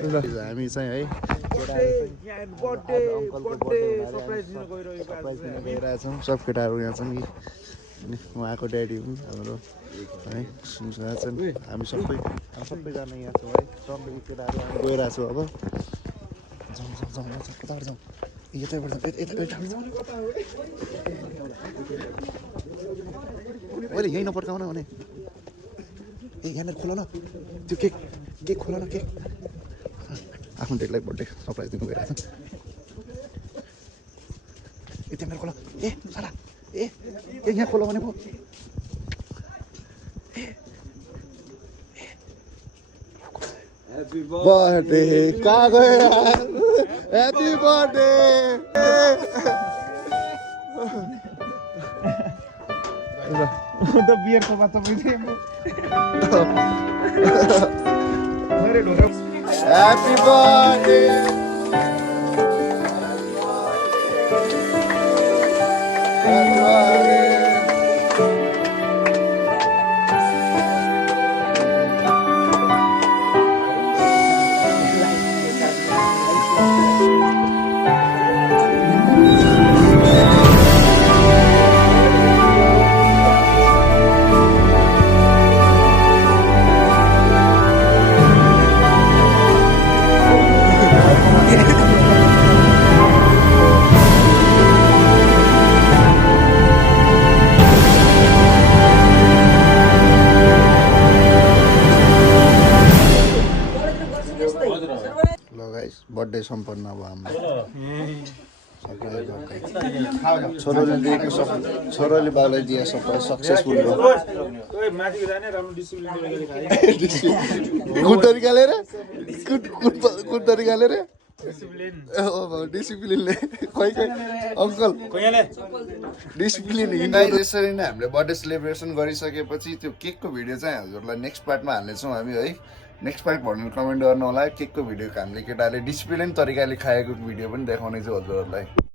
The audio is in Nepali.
हामी चाहिँ है गइरहेछौँ सब केटाहरू यहाँ छन् कि अनि उहाँको ड्याडी हुन् हाम्रो है छन् हामी सबैजना यहाँ छौँ है सबै केटाहरू गइरहेको छौँ अब जाउँ कताबाट जाउँ यतैबाट मैले यहीँ नपड्काउन भने ए यहाँनिर खोल न त्यो केक खोल न केक आफ्नो डेटलाई बर्थडे सरप्राइज दिनु गइरहेको छ ए त्यहाँ मेरो खोला ए साला ए यहाँ खोला भने पो बर्थडे कहाँ गएर happy birthday The beer for what we do. Happy birthday. Happy birthday. Birthday सम्पन्न अब हाम्रो छोरोले दिएको छोरोले बाउलाई दिए सबै सक्सेसफुल भयो कुन तरिकाले रे कुन तरिकाले रे डिसिप्लिनले खै अङ्कल डिसिप्लिन यसरी नै हामीले बर्थडे सेलिब्रेसन गरिसकेपछि त्यो केकको भिडियो चाहिँ हजुरलाई नेक्स्ट पार्टमा हाल्नेछौँ हामी है नेक्स्ट पार्ट भनेर कमेन्ट गर्नु होला केकको भिडियोको हामीले केटाहरूले डिसिप्लिन तरिकाले खाएको भिडियो पनि देखाउने छु हजुरहरूलाई